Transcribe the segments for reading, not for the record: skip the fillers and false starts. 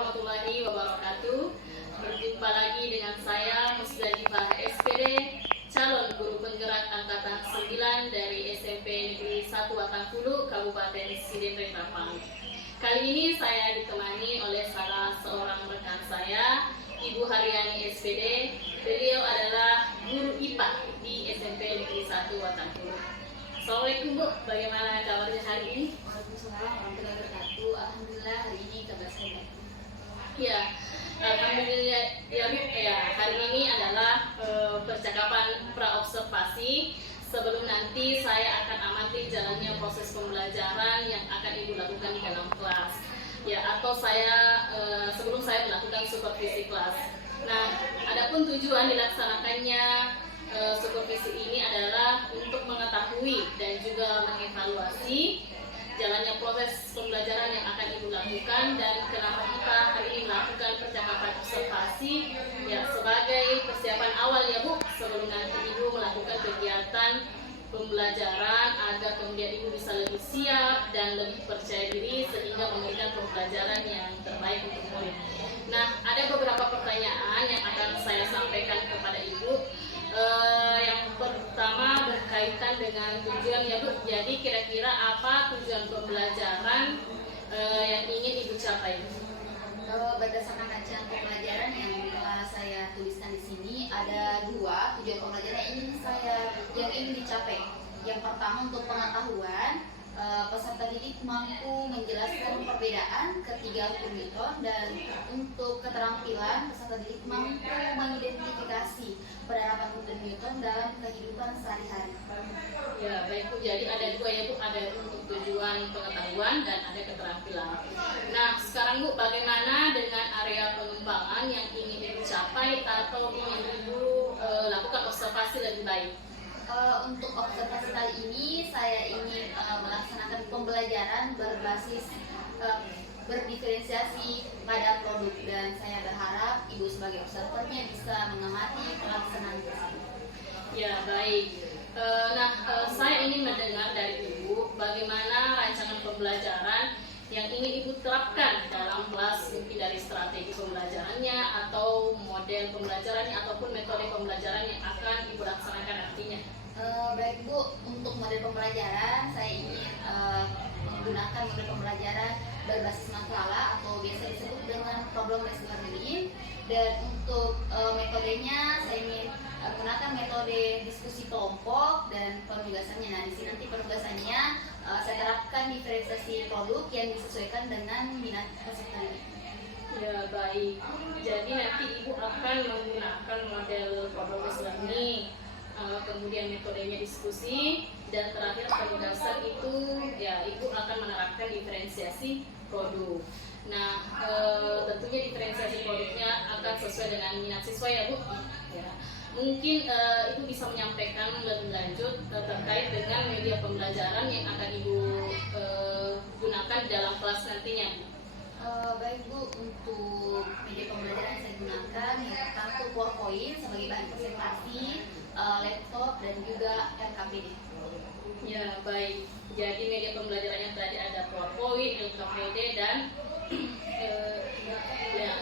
warahmatullahi wabarakatuh. Berjumpa lagi dengan saya Musdalifah SPD, calon guru penggerak angkatan 9 dari SMP Negeri 1 Watangkulu, Kabupaten Sidemre Rapang. Kali ini saya ditemani oleh salah seorang rekan saya, Ibu Haryani SPD. Beliau adalah guru IPA di SMP Negeri 1 Watangkulu. Assalamualaikum Bu, bagaimana kabarnya hari ini? Waalaikumsalam warahmatullahi wabarakatuh. Alhamdulillah hari ini kabar saya baik. Ya, alhamdulillah ya Bu. Ya, hari ini adalah percakapan pra-observasi sebelum nanti saya akan amati jalannya proses pembelajaran yang akan Ibu lakukan di dalam kelas. Ya, atau sebelum saya melakukan supervisi kelas. Nah, adapun tujuan dilaksanakannya supervisi ini adalah untuk mengetahui dan juga mengevaluasi jalannya proses pembelajaran yang akan Ibu lakukan, dan kenapa kita hari ini melakukan percakapan observasi ya sebagai persiapan awal ya Bu, sebelum nanti Ibu melakukan kegiatan pembelajaran agar kemudian Ibu bisa lebih siap dan lebih percaya diri sehingga memberikan pembelajaran yang terbaik untuk murid. Nah, ada beberapa pertanyaan yang akan saya sampaikan kepada Ibu. Yang pertama berkaitan dengan tujuan ya Bu. Jadi kira-kira apa tujuan pembelajaran yang ingin Ibu capai? Berdasarkan rancangan pembelajaran yang telah saya tuliskan di sini, ada dua tujuan pembelajaran yang ingin dicapai. Yang pertama untuk pengetahuan, peserta didik mampu menjelaskan perbedaan ketiga hukum Newton, dan untuk keterampilan peserta didik mampu mengidentifikasi penerapan hukum Newton dalam kehidupan sehari-hari. Ya baik Bu, jadi ada dua ya Bu, ada untuk tujuan pengetahuan dan ada keterampilan. Nah sekarang Bu, bagaimana dengan area pengembangan yang ingin Ibu capai atau ingin Ibu lakukan observasi lebih baik? Untuk observasi kali ini saya ingin melaksanakan pembelajaran berbasis berdiferensiasi pada produk, dan saya berharap Ibu sebagai observernya bisa mengamati pelaksanaan tersebut. Ya baik. Saya ingin mendengar dari Ibu bagaimana rancangan pembelajaran yang ingin Ibu terapkan dalam kelas, mungkin dari strategi pembelajarannya atau model pembelajarannya ataupun metode pembelajaran yang akan Ibu laksanakan nantinya. Baik Bu, untuk model pembelajaran saya ingin menggunakan model pembelajaran berbasis makalah atau biasa disebut dengan problem based learning, dan untuk metodenya saya ingin menggunakan metode diskusi kelompok dan penugasannya. Nah di sini nanti penugasannya saya terapkan diferensiasi produk yang disesuaikan dengan minat peserta didik. Ya baik, jadi nanti Ibu akan menggunakan model problem based learning, kemudian metodenya diskusi, dan terakhir penugasan itu ya Ibu akan menerapkan diferensiasi produk. Nah tentunya diferensiasi produknya akan sesuai dengan minat siswa ya Bu. Ya, mungkin Ibu bisa menyampaikan lebih lanjut terkait dengan media pembelajaran yang akan Ibu gunakan dalam kelas nantinya. Baik Bu, untuk media pembelajaran yang saya gunakan ya kartu PowerPoint sebagai bahan presentasi, laptop, dan juga LKPD. Ya baik, jadi media pembelajarannya tadi ada PowerPoint, LKPD, dan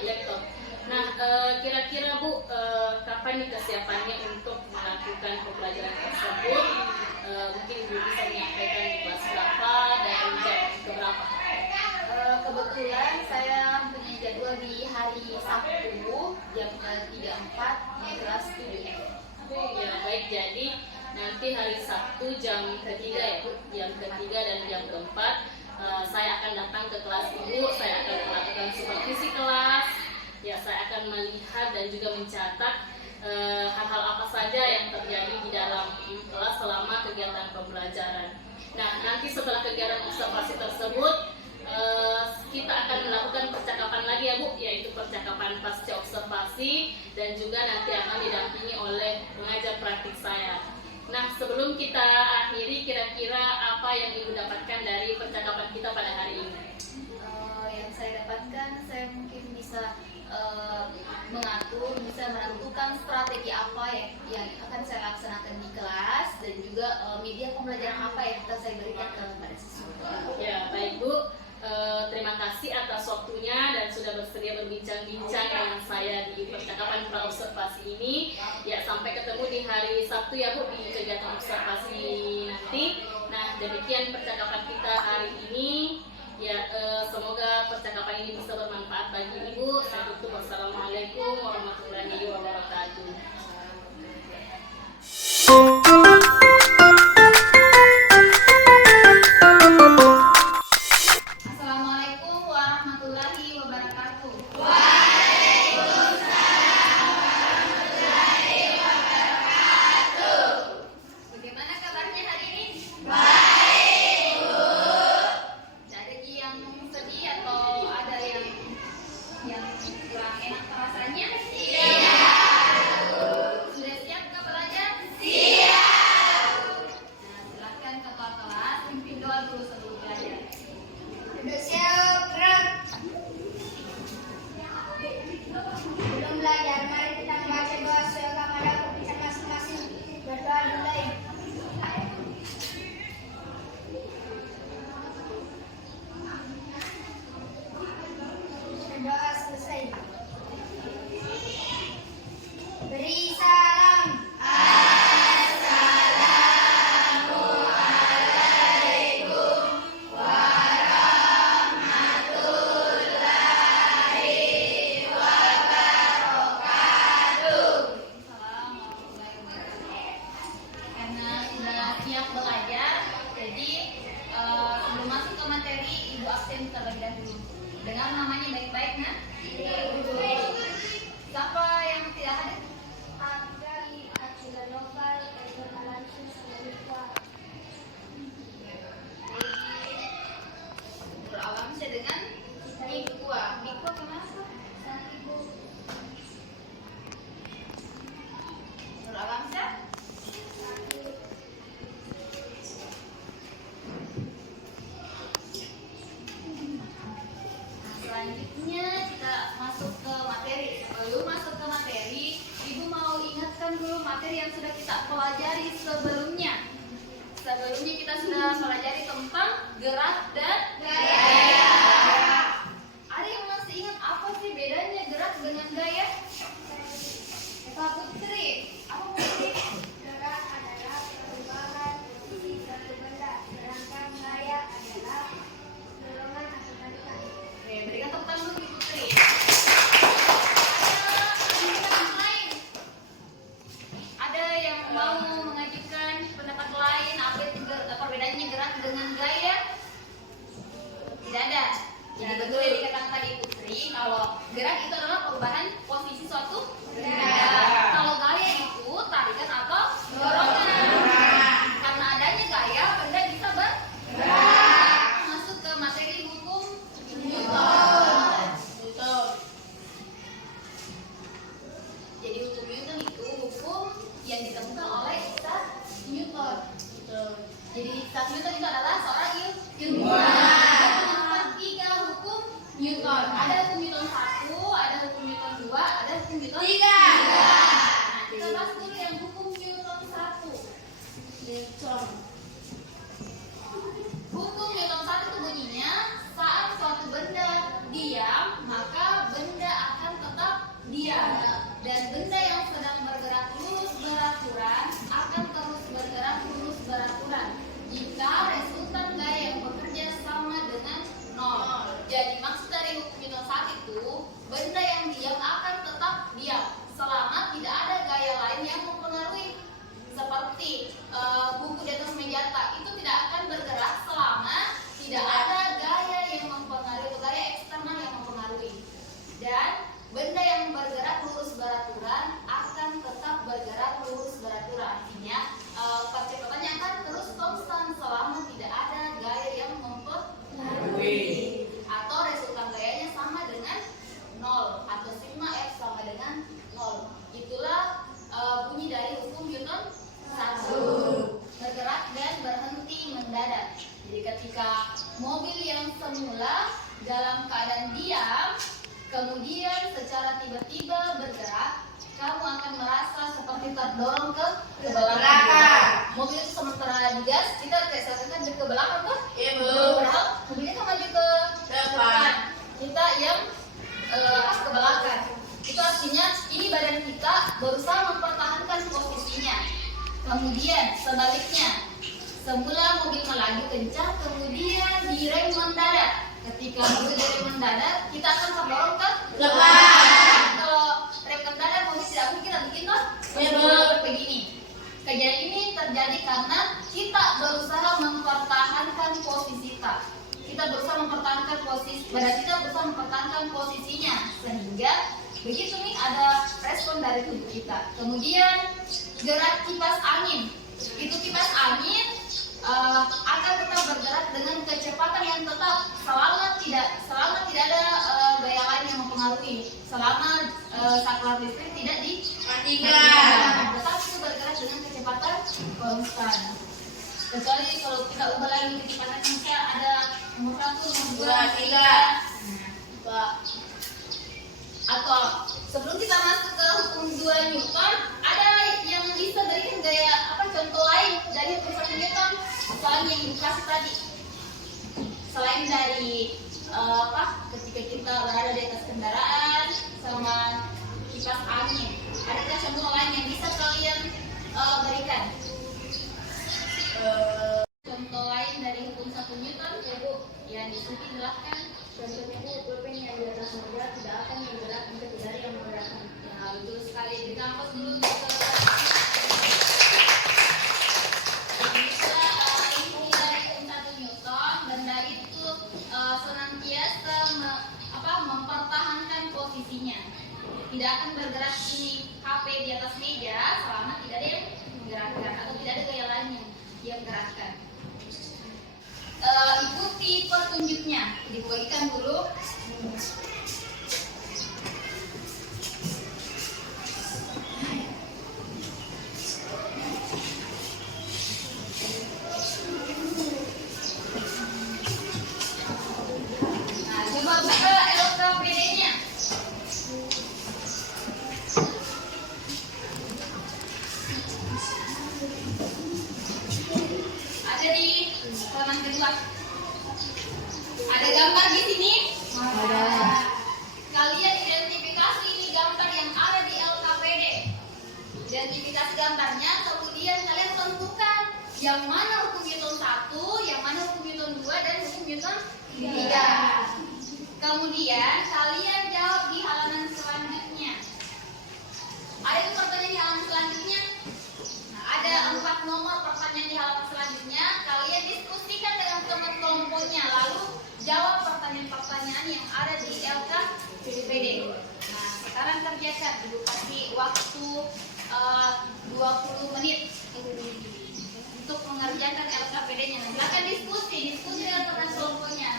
laptop. Nah kira-kira Bu, kapan nih kesiapannya untuk melakukan pembelajaran tersebut? Mungkin Ibu bisa menyampaikan di kelas berapa dan jam keberapa? Kebetulan saya punya jadwal di hari Sabtu jam 3.4 di kelas 7. Ya baik, jadi nanti hari Sabtu jam ketiga ya Bu, jam ketiga dan jam keempat saya akan datang ke kelas Ibu, saya akan melakukan supervisi kelas. Ya, saya akan melihat dan juga mencatat hal-hal apa saja yang terjadi di dalam kelas selama kegiatan pembelajaran. Nah, nanti setelah kegiatan observasi tersebut kita akan melakukan percakapan lagi ya Bu, yaitu percakapan pasca observasi, dan juga nanti akan didampingi oleh pengajar praktik saya. Nah, sebelum kita akhiri, kira-kira apa yang Ibu dapatkan dari percakapan kita pada hari ini? Yang saya dapatkan, saya mungkin bisa menentukan strategi apa yang akan saya laksanakan di kelas, dan juga media pembelajaran apa yang akan saya berikan kepada siswa. Ya, baik Bu. Terima kasih atas waktunya dan sudah bersedia berbincang-bincang dengan saya di percakapan praobservasi ini. Ya, sampai ketemu di hari Sabtu ya Bu, di kegiatan observasi nanti. Nah, demikian percakapan kita hari ini. Ya, semoga percakapan ini bisa bermanfaat bagi Ibu. Saya tutup. Wassalamualaikum warahmatullahi wabarakatuh. Assalamualaikum warahmatullahi wabarakatuh. Bagaimana kabarnya hari ini? Baik, Bu. Ada yang sedih atau ada yang kurang enak rasanya? Iya. Sudah siap ke belajar? Siap. Nah, silakan ketua kelas pimpin doa dulu sebelum belajar. Sudah siap, gerak. Belum belajar, mari kita membaca doa sebagaimana keputusan masing-masing. Berdoa mulai. Doa selesai. Beri salam. Karena sudah siap belajar, jadi sebelum masuk ke materi, Ibu absen terlebih dahulu. Dengar namanya baik-baik, nah. Siapa yang tidak hadir? Agari, Acila Novel, Edward Alansus, Melissa. Beralam saya dengan Mikwa. Mikwa kenapa? Sang Ibu. Beralam saya? Selanjutnya kita masuk ke materi. Sebelum masuk ke materi, Ibu mau ingatkan dulu materi yang sudah kita pelajari sebelumnya. Sebelumnya kita sudah pelajari tentang gerak dan gaya. Ada yang masih ingat apa sih bedanya gerak dengan gaya? Eva Putri, apa Putri? Gerak adalah perubahan posisi suatu benda, sedangkan gaya adalah dorongan atau tarikan. Oke, berikan tepuk tangan dulu Putri. Ada yang lain? Ada yang mau mengajukan pendapat lain apa itu perbedaannya gerak dengan gaya? Tidak ada. Jadi betul yang dikatakan tadi Putri, kalau gerak itu adalah perubahan posisi suatu benda. Kalau gaya itu tarikan atau dorongan. Karena adanya gaya, benda bisa bergerak. Masuk ke materi hukum Newton. Jadi hukum Newton itu hukum yang ditemukan oleh Isaac Newton. Jadi Isaac Newton itu adalah seorang ilmuwan. Dia menemukan 3 hukum Newton. Ada hukum Newton 1, ada hukum Newton 2, ada hukum Newton 3. Nah, kita bahas dulu yang hukum Newton 1. Hukum Newton 1 itu bunyinya, saat suatu benda diam, maka benda akan tetap diam. Dan benda yang sedang bergerak lurus beraturan akan terus bergerak lurus beraturan jika resultan gaya yang bekerja sama dengan 0. Jadi maksud dari hukum Newton 1 itu, benda yang diam akan tetap diam selama tidak ada gaya lain yang mempengaruhi. Seperti buku di atas meja itu tidak akan bergerak selama tidak ada gaya yang mempengaruhi atau gaya eksternal yang mempengaruhi. Dan benda yang bergerak lurus beraturan akan tetap bergerak lurus beraturan. Artinya percepatannya akan terus konstan selama tidak ada gaya yang mempengaruhi. Atau resultan gayanya sama dengan 0 atau sigma F sama dengan 0. Itulah bunyi dari hukum Newton 1. Bergerak dan berhenti mendadak. Jadi ketika mobil yang semula dalam keadaan diam, kemudian secara tiba-tiba bergerak, kamu akan merasa seperti terdorong ke belakang. Mobil itu sementara digas, kita rasakan ke belakang kan? Iya, Bu. Padahal mobilnya kan maju ke depan. Kita yang ke belakang. Artinya ini badan kita berusaha mempertahankan posisinya. Kemudian sebaliknya, semula mobil melaju kencang, kemudian direm mendadak. Ketika mobil direm mendadak, kita akan terdorong ke Belakang. Kalau rem mendadak, mobil tidak mungkin kita bikin toh begini. Kejadian ini terjadi karena kita berusaha mempertahankan posisi kita. Kita berusaha mempertahankan posisi, badan kita berusaha mempertahankan posisinya, sehingga begitu nih ada respon dari tubuh kita. Kemudian gerak kipas angin, itu kipas angin akan tetap bergerak dengan kecepatan yang tetap selama tidak ada gaya lain yang mempengaruhi, selama saklar listrik tidak dimatikan, tetap itu bergerak dengan kecepatan konstan. Kecuali kalau kita ubah lagi kecepatannya, ada nomor 1, nomor 2, 3. Atau sebelum kita masuk ke hukum 2 Newton, ada yang bisa berikan gaya contoh lain dari hukum 1 Newton selain yang dikasih tadi. Selain dari ketika kita berada di atas kendaraan sama kipas angin, ada contoh lain yang bisa kalian berikan? Contoh lain dari hukum 1 Newton, ya Bu, yang di sini silahkan. Contohnya Bu, pulpen yang di atas meja tidak akan bergerak jika tidak ada yang menggerakkan. Ya, betul sekali. Di kampus dulu bisa inti dari hukum 1 Newton, benda itu senantiasa mempertahankan posisinya. Tidak akan bergerak ini HP di atas meja selama tidak ada yang menggerakkan atau tidak ada gaya lain yang gerakkan. Ikuti petunjuknya, dibagikan dulu. Nah, coba buka LKPD-nya. Ada di halaman kedua. Ada gambar di sini? Ada. Kalian identifikasi ini gambar yang ada di LKPD. Identifikasi gambarnya, kemudian kalian tentukan yang mana hukum Newton 1, yang mana hukum Newton 2, dan hukum Newton 3. Kemudian kalian jawab di halaman selanjutnya. Ada itu pertanyaan di halaman selanjutnya? Nah, ada 4 nomor pertanyaan di halaman selanjutnya. Kalian diskusikan dengan teman kelompoknya, lalu jawab pertanyaan-pertanyaan yang ada di LKPD. Nah, sekarang kerjakan. Ibu kasih waktu 20 menit untuk mengerjakan LKPD-nya. Nah, silakan diskusi dengan teman kelompoknya.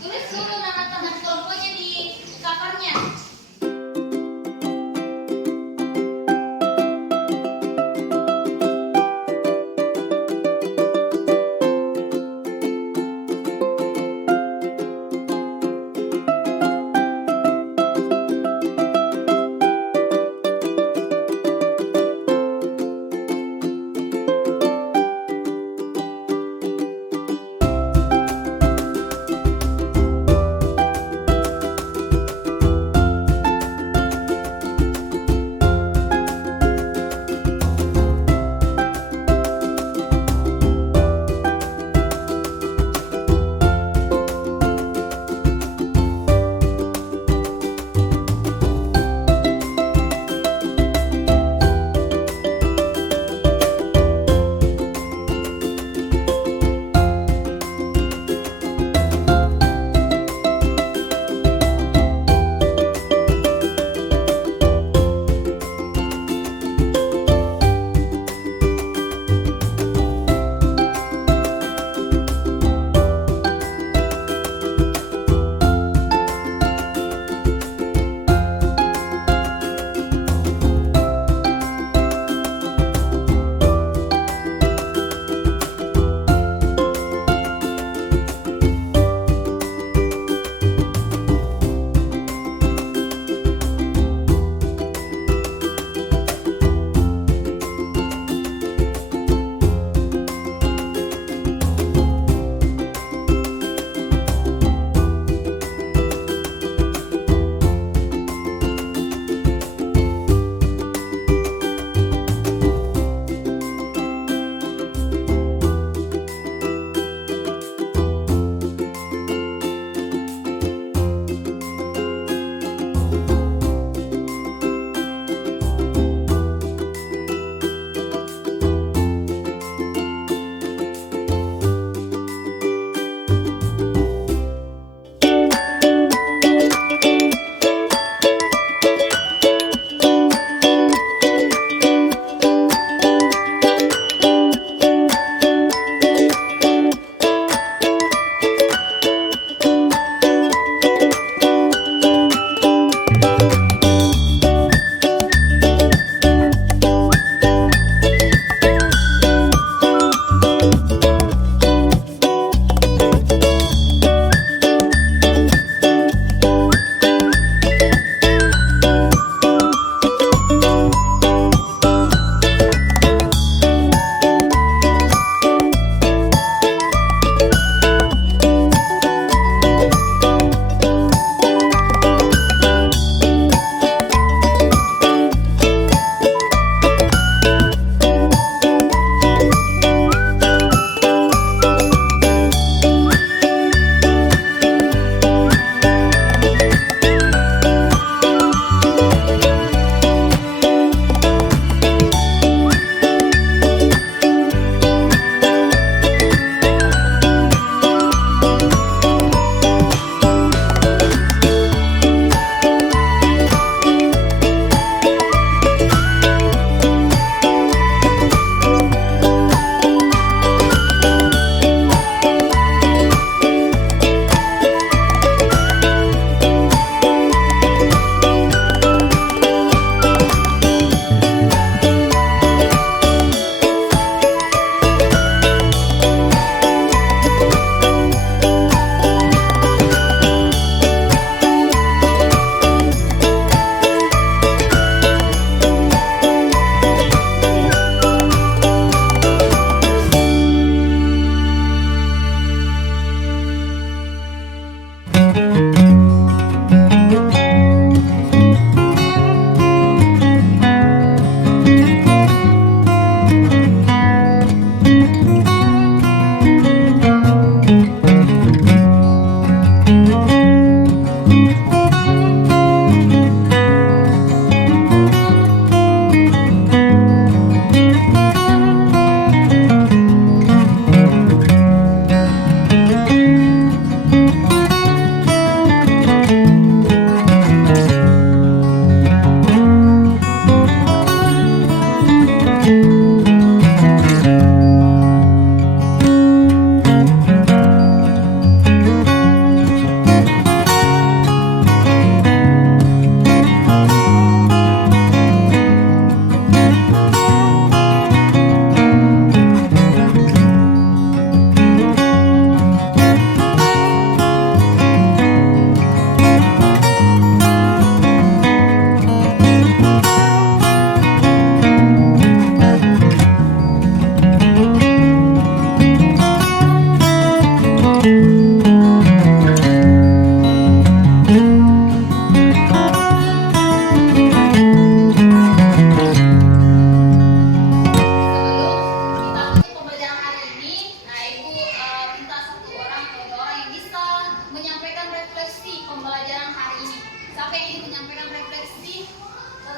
Tulis dulu nama teman kelompoknya di covernya.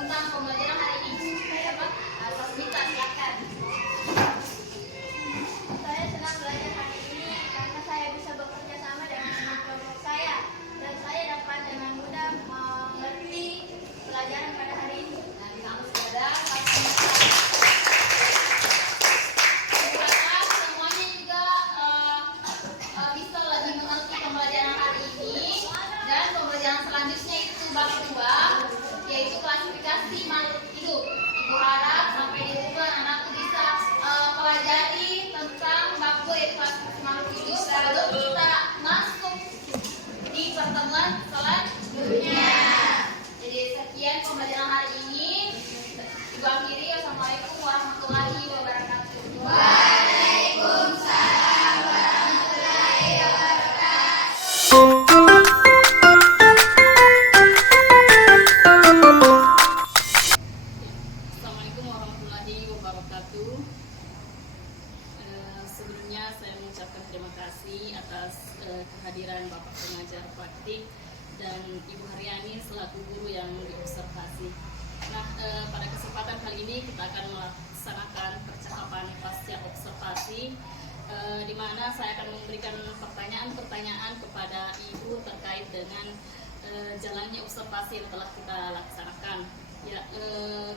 tentang pembelajaran hari ini. Saya Pak Sasmita, silakan. Saya senang belajar hari ini karena saya bisa bekerja sama dengan teman kelompok saya dan saya dapat dengan mudah mengerti pelajaran pada hari ini. Nah, disambut kepada Sasmita. Harap semuanya juga bisa lebih mengerti pembelajaran hari ini, dan pembelajaran selanjutnya itu bab 2, yaitu klasifikasi makhluk hidup. Ibu harap sampai di situ anak-anakku bisa pelajari tentang bab 2 yaitu klasifikasi makhluk hidup sebelum kita masuk di pertemuan selanjutnya. Jadi sekian pembelajaran hari ini. Ibu akhiri, wassalamualaikum warahmatullahi wabarakatuh. Waalaikumsalam warahmatullahi wabarakatuh. Assalamualaikum warahmatullahi wabarakatuh. Sebelumnya saya mengucapkan terima kasih atas kehadiran Bapak Pengajar Praktik dan Ibu Haryani selaku guru yang diobservasi. Nah, pada kesempatan kali ini kita akan melaksanakan percakapan pasca observasi, di mana saya akan memberikan pertanyaan-pertanyaan kepada Ibu terkait dengan jalannya observasi yang telah kita laksanakan. Ya,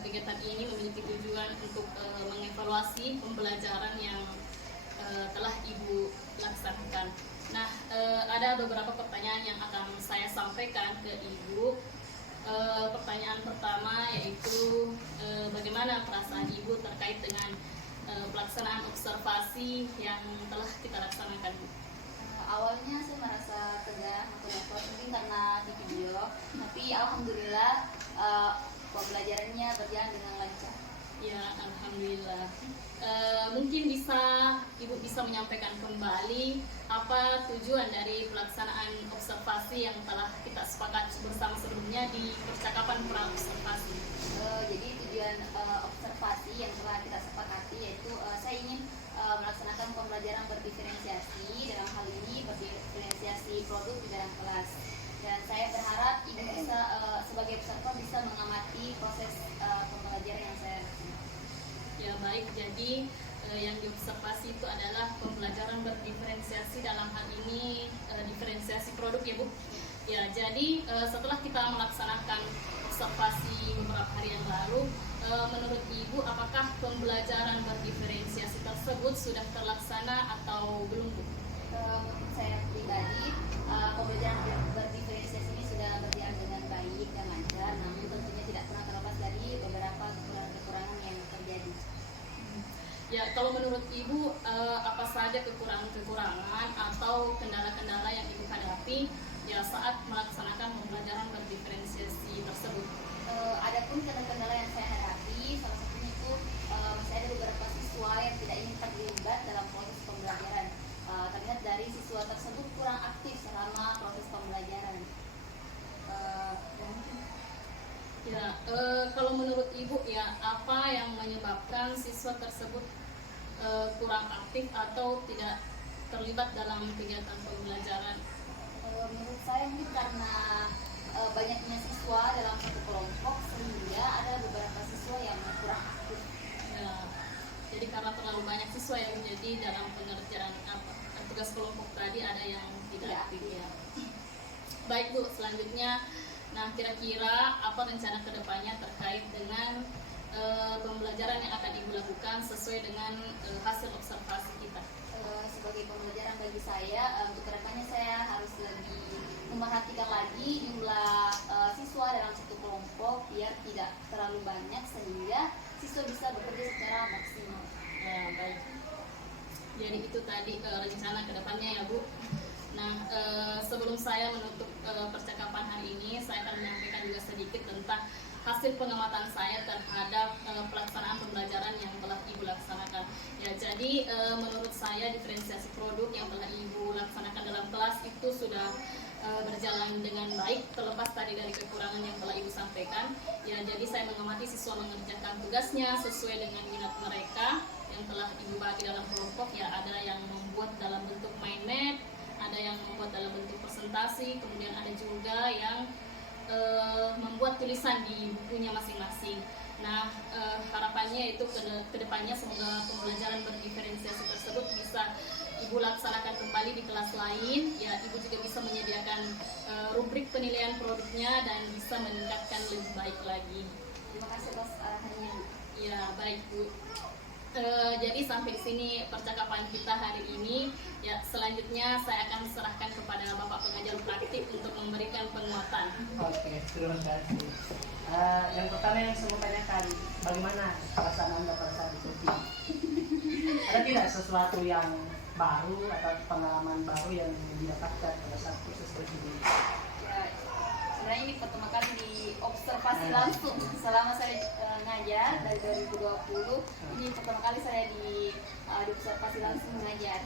kegiatan ini memiliki tujuan untuk mengevaluasi pembelajaran yang telah Ibu laksanakan. Nah, ada beberapa pertanyaan yang akan saya sampaikan ke Ibu. Pertanyaan pertama yaitu bagaimana perasaan Ibu terkait dengan pelaksanaan observasi yang telah kita laksanakan, Bu? Awalnya saya merasa tegang atau repot mungkin karena di video, tapi alhamdulillah pembelajarannya berjalan dengan lancar. Ya, alhamdulillah. Mungkin Ibu bisa menyampaikan kembali apa tujuan dari pelaksanaan observasi yang telah kita sepakati bersama sebelumnya di percakapan pra observasi. Jadi tujuan observasi yang telah kita sepakati yaitu saya ingin melaksanakan pembelajaran berdiferensiasi, dalam hal ini berdiferensiasi produk di dalam kelas. Dan saya berharap Ibu bisa sebagai peserta bisa mengamati proses pembelajaran yang saya lakukan. Ya, baik. Jadi yang diobservasi itu adalah pembelajaran berdiferensiasi, dalam hal ini diferensiasi produk, ya, Bu. Ya, jadi setelah kita melaksanakan observasi beberapa hari yang lalu, menurut Ibu apakah pembelajaran berdiferensiasi tersebut sudah terlaksana atau belum, Bu? Menurut saya pribadi, pembelajaran berdiferensiasi ini sudah berjalan dengan baik dan lancar, namun tentunya tidak pernah terlepas dari beberapa kekurangan yang terjadi. Ya, kalau menurut Ibu apa saja kekurangan-kekurangan atau kendala-kendala yang Ibu hadapi ya saat melaksanakan pembelajaran berdiferensiasi tersebut? Adapun kendala yang saya hadapi, salah satunya itu masih ada beberapa siswa yang tidak ingin terlibat dalam proses pembelajaran. Terlihat dari siswa tersebut kurang aktif selama proses pembelajaran. Ya, kalau menurut Ibu ya apa yang menyebabkan siswa tersebut kurang aktif atau tidak terlibat dalam kegiatan pembelajaran? Menurut saya mungkin karena banyaknya siswa dalam satu kelompok sehingga ada beberapa siswa yang kurang aktif. Ya, jadi karena terlalu banyak siswa yang menjadi dalam pengerjaan tugas kelompok tadi ada yang tidak aktif, ya. Baik, Bu, selanjutnya, nah kira-kira apa rencana kedepannya terkait dengan pembelajaran yang akan Ibu lakukan sesuai dengan hasil observasi kita? Sebagai pembelajaran bagi saya, untuk kedepannya saya harus lebih memperhatikan lagi jumlah siswa dalam satu kelompok biar tidak terlalu banyak sehingga siswa bisa bekerja secara maksimal. Ya, baik. Jadi itu tadi rencana kedepannya, ya, Bu. Nah, sebelum saya menutup percakapan hari ini, saya akan menyampaikan juga sedikit tentang hasil pengamatan saya terhadap pelaksanaan pembelajaran yang telah Ibu laksanakan. Ya, jadi menurut saya diferensiasi produk yang telah Ibu laksanakan dalam kelas itu sudah berjalan dengan baik, terlepas tadi dari kekurangan yang telah Ibu sampaikan. Ya, jadi saya mengamati siswa mengerjakan tugasnya sesuai dengan minat mereka yang telah Ibu bagi dalam kelompok. Ya, ada yang membuat dalam bentuk mind map, ada yang membuat dalam bentuk presentasi, kemudian ada juga yang membuat tulisan penulisan di bukunya masing-masing. Nah, harapannya itu ke depannya semoga pembelajaran berdiferensiasi tersebut bisa Ibu laksanakan kembali di kelas lain. Ya, Ibu juga bisa menyediakan rubrik penilaian produknya dan bisa meningkatkan lebih baik lagi. Terima kasih atas arahannya. Ya, baik Bu. Jadi sampai di sini percakapan kita hari ini. Ya, selanjutnya saya akan serahkan kepada Bapak pengajar praktik untuk memberikan penguatan. Oke, terima kasih. Yang pertama yang saya mau tanyakan, bagaimana perasaan Anda pada saat itu? Ada tidak sesuatu yang baru atau pengalaman baru yang didapatkan pada saat proses coaching? Ya, sebenarnya ini pertama kali di observasi langsung selama saya ngajar dari 2020. Ini pertama kali saya di observasi langsung mengajar.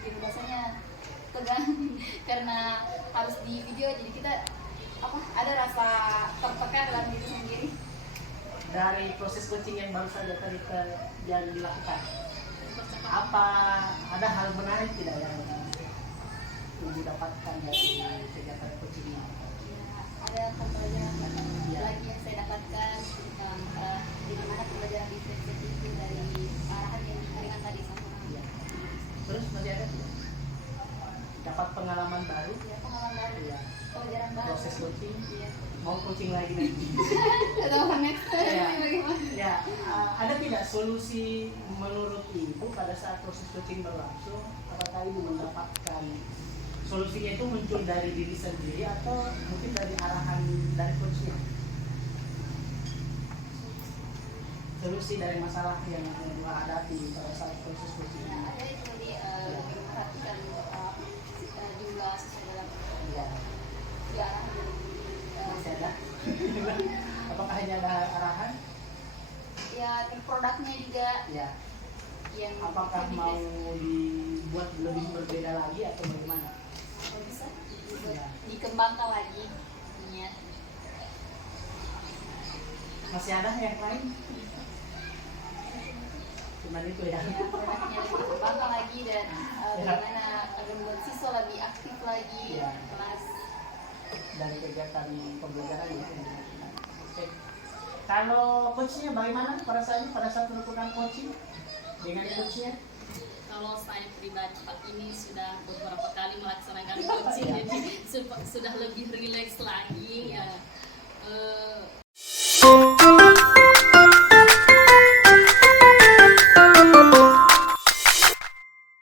Jadi rasanya tegang karena harus di video, jadi kita ada rasa tertekan dalam diri sendiri. Dari proses coaching yang baru saja tadi yang dilakukan, apa ada hal menarik tidak yang didapatkan dari kegiatan coaching ini? Ya, ada pembelajaran lagi yang saya dapatkan tentang di mana pembelajaran diferensiasi itu dari arahan yang diberikan tadi sama Ya. Terus masih ada tidak? Dapat pengalaman baru? ya, pengalaman baru, Ya. pelajaran baru. Proses coaching? Iya. Mau coaching lagi nanti? Atau next Ya. bagaimana? Ya, ada tidak solusi menurut Ibu pada saat proses coaching berlangsung? Apakah Ibu mendapatkan solusinya itu muncul dari diri sendiri atau mungkin dari arahan dari coachnya? Solusi dari masalah yang Ibu hadapi pada saat proses coaching? Ya, ada itu tadi lebih memperhatikan jumlah sesuai dalam Ya, arahan dari masih ada. Apakah hanya ada arahan? ya produknya juga Ya. yang Apakah mau dibuat lebih berbeda lagi atau bagaimana? kalau bisa Ya. dikembangkan lagi ya. Masih ada yang lain? Cuman itu ya. Ya, produknya lebih dikembangkan lagi dan bagaimana agar membuat siswa lebih aktif lagi Ya. di kelas. Dari kegiatan pembelajaran itu. Oke. Kalau coachnya bagaimana perasaannya pada saat melakukan coaching dengan coachnya? Kalau saya pribadi Pak ini sudah beberapa kali melaksanakan coaching, jadi sudah lebih rileks lagi ya.